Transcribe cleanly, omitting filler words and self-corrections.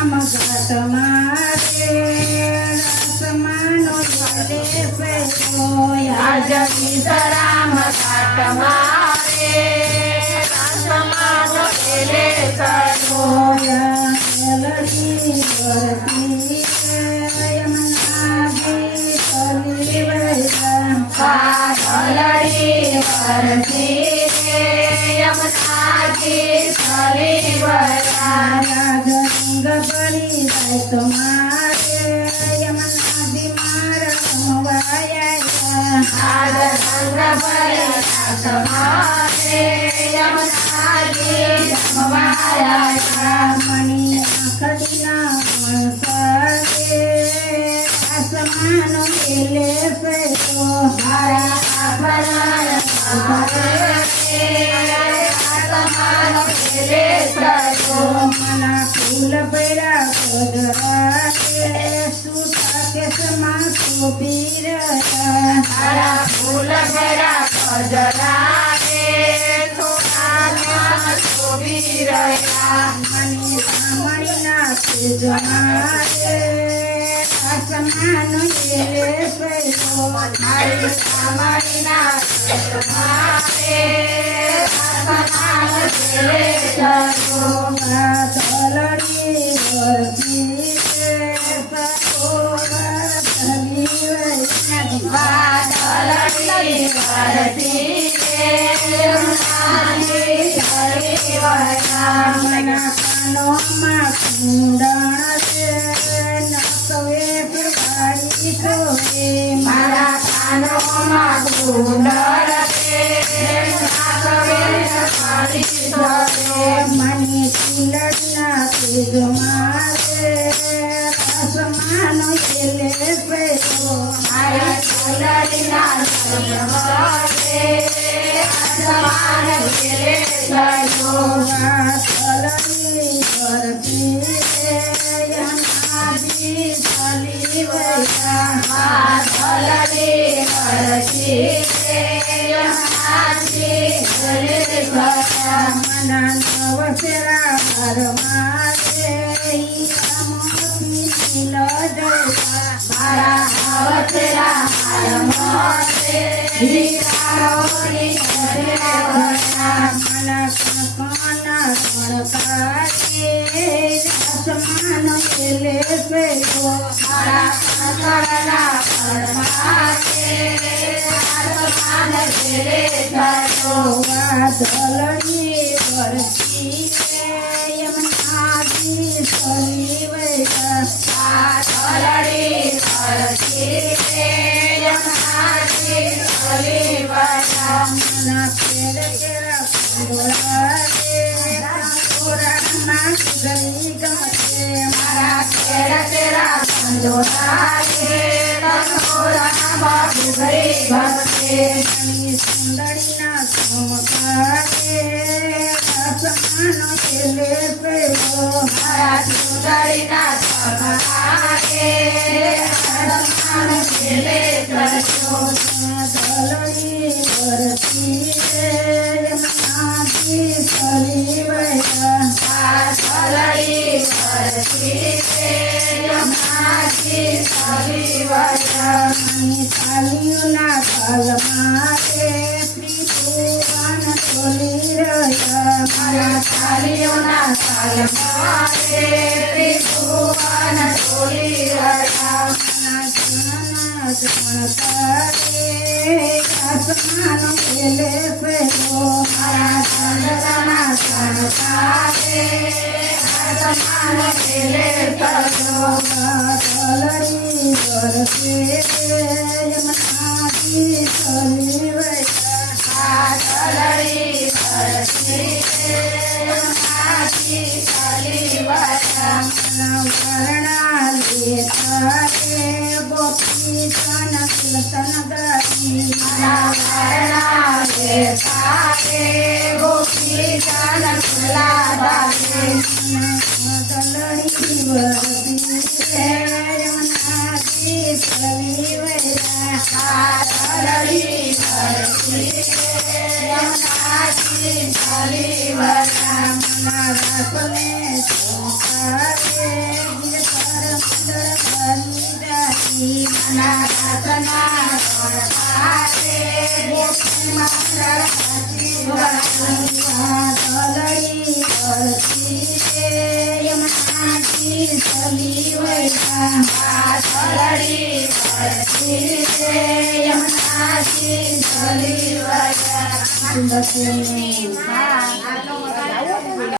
સીતારામ ઘાટ મારે રસમાનો લે પેલો આજ સીતારામ ઘાટ મારે રસમાનો લે પેલો મેલડી વરતી યમુનાજી તલી વૈયા પાદલડી વરસી રે યમુનાજી તલી વૈયા ગંગ પડી જાય તમારે યમુનાજી મારમવાયા આજ રંગ ભર્યા તમારે યમુનાજી રમવાયા મણી આખડીના વણસારે આસમાનો લે પેલો મારા આભરણ આસમાનો લે પેલો મના ફૂલ પેરા ગજરારે સુતા કેસમાં શોભી રહ્યા મારા ફૂલ ભર્યા કજરા રે સોનામાં શોભી રહ્યા મની સામણીના તેજમારે આસમાનો લે પેલો મારી સામરીના મારે આસમાન લે ચલો તલડી વરતી સરોવર તલી વાદળડી વરસી રે યમુનાજી તલી વૈયા મના કાનોમાં કુંડળ છે નકવે પ્રવાળી જોડે મારા કાનોમાં કુંડળ છે નાગવે પાણી ધરે મની ચીલડીના તેજ મારે આસમાનો લે પેલો મારા ચંદડીના નયન આસમાન લે ચલો તલડી વરતી યમુનાજી તલી વૈયા વાદળડી વરસી રે યમુનાજી તલી વૈયા મના નવસેરા હર મારે મોતી નીલડવા મારા અવસરા મારે હીરાઓની નજરા મના કંકના રણકારે આસમાનો લે પેલો મારા કંકણના પરમારે આસમાન લે ચલો વાદળડી વરસી યમુનાજી તલી વૈયા વાદળડી વરસી રે યમુનાજી તલી વૈયા મના પેર કેરા કંદોળા રે કંદોળામાં ગઈ ગમતે મારા કેરા કેરા કંદોરા રે કંદોરામાં ભૂગરી ભરતે મની સુંદરીના ચમકારે આસમાનો લે પેલો મારા સુંદરીના ચમકારે આસમાન ખેલે ચલો વાદળડી વરસી યમુનાજી તલી વૈયા વાદળડી વરસી રે યમુનાજી તલી વૈયા મની તાલીઓના તાલ મારે ત્રિભુવન તોલી રહ્યા મારા તાલીઓના તાલ મારે ત્રિભુવન તોલી રહ્યા મના જનના જણકારે આસમાનો લે પેલો મારા ચંદ્રના ચમકારે આસમાન ખેલે ચલો તલડી વરસે યમુનાજી તલી વૈયા વાદળડી વરસી રે યમુનાજી તલી વૈયા વર્ણા લેતા રે ગોપી તન કીર્તન ગાઈ મારા વર્ણા રે તારે ગોપી જન ખુલા દાસે તલડી વરસી યમુનાજી તલી વૈયા વાદળડી યમુના દાસના ગણપાતે ગોપીમાં સરસ્વતી દલડી કરતી છે યમુનાજી ચલી વૈયા પાછળડી કરતી છે યમુનાજી ચલી વયા સુંદર છે હા